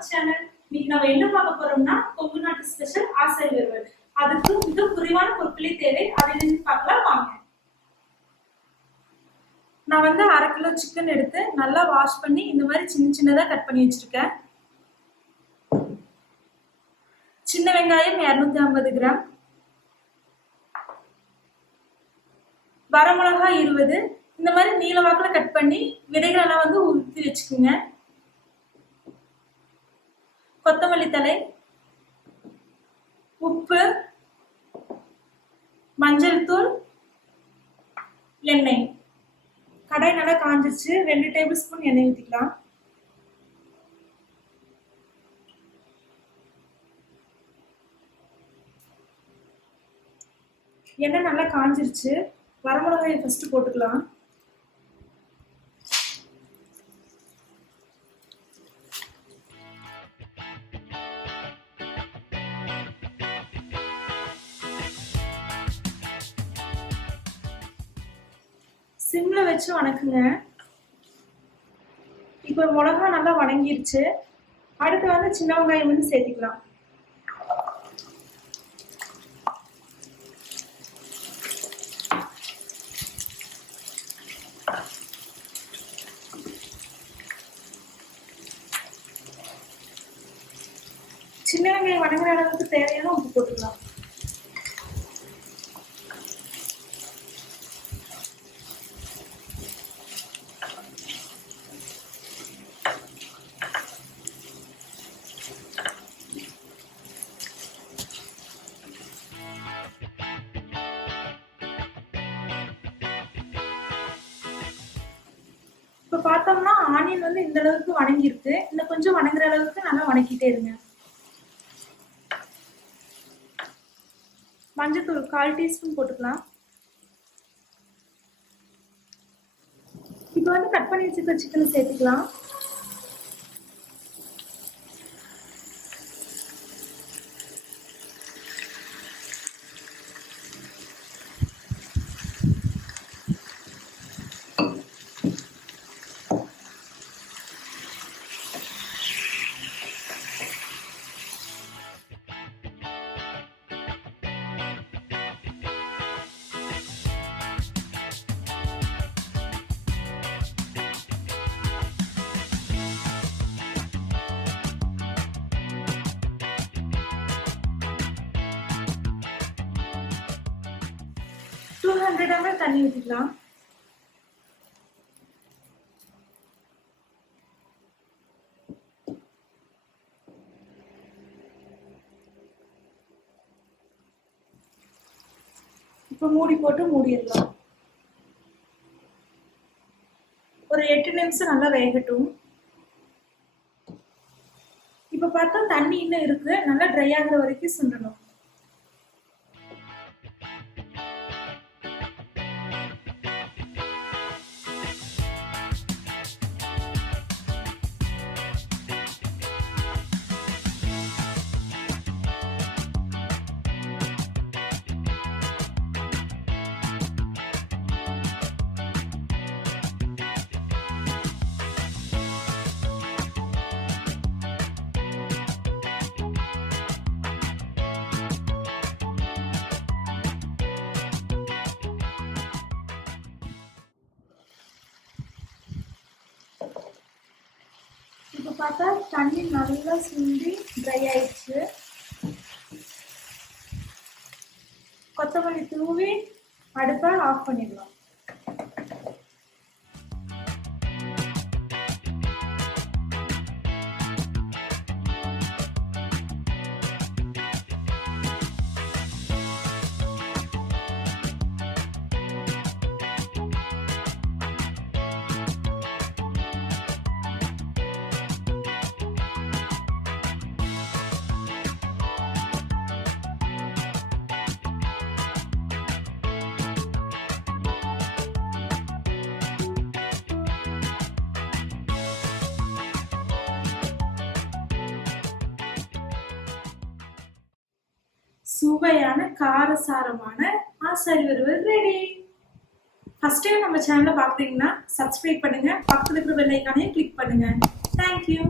our channel. இன்னைக்கு நாம என்ன பார்க்க போறோம்னா கொங்கு நாட்டு ஸ்பெஷல் ஆசாரி வறுவல். அதுக்கு மிக குறைவான பொருட்களே தேவை. அதிலிருந்து பார்க்கலாம் வாங்க. நான் வந்து 1/2 கிலோ சிக்கன் எடுத்து நல்லா வாஷ் பண்ணி இந்த மாதிரி சின்னதா கட் பண்ணி வச்சிருக்கேன். சின்ன வெங்காயம் 250 கிராம், வரமிளகாய் 20, இந்த மாதிரி நீல வாக்குல கட் பண்ணி விதைகளெல்லாம் வந்து உருத்தி வச்சுக்கோங்க. கொத்தமல்லி தழை, உப்பு, மஞ்சள் தூள், எண்ணெய். கடாய் நல்லா காஞ்சிச்சு. 2 டேபிள் ஸ்பூன் எண்ணெய் ஊற்றிக்கலாம். எண்ணெய் நல்லா காஞ்சிருச்சு. வரமிளகாயை ஃபர்ஸ்ட் போட்டுக்கலாம். சிம்ல வச்சு வணக்குங்க. இப்போ மிளகா நல்லா வணங்கிருச்சு. அடுத்து வந்து சின்ன வெங்காயம் வந்து சேர்த்துக்கலாம். சின்ன வெங்காயம் வணங்குற அளவுக்கு தேவையான உப்பு போட்டுக்கலாம். இப்போ பார்த்தோம்னா ஆனியன் வந்து இந்த அளவுக்கு வணங்கிருக்கு. இன்னும் கொஞ்சம் வணங்குற அளவுக்கு நல்லா வணக்கிட்டே இருங்க. மஞ்சத்தூள் 1/4 டீஸ்பூன் போட்டுக்கலாம். இப்போ வந்து கட் பண்ணி வச்சுக்க சிக்கன் சேர்த்துக்கலாம். Two 200 ml தண்ணி ஊற்றிக்கலாம். இப்போ மூடி போட்டு மூடிடலாம். ஒரு 8 நிமிஷம் நல்லா வேகட்டும். இப்போ பார்த்தா தண்ணி இன்னும் இருக்கு. நல்லா ட்ரை ஆகுற வரைக்கும் சுண்டணும். இப்போ பார்த்தா தண்ணி நல்லா சுண்டி ட்ரை ஆயிடுச்சு. கொத்தமல்லி தூவி அடுப்பை ஆஃப் பண்ணிடலாம். சுவையான காரசாரமான ஆசாரி வறுவல் ரெடி. ஃபர்ஸ்ட் டைம் நம்ம சேனலை பார்க்குறீங்கன்னா சப்ஸ்கிரைப் பண்ணுங்க, பக்கத்துல இருக்கிற பெல் ஐகானையும் கிளிக் பண்ணுங்க. தேங்க்யூ.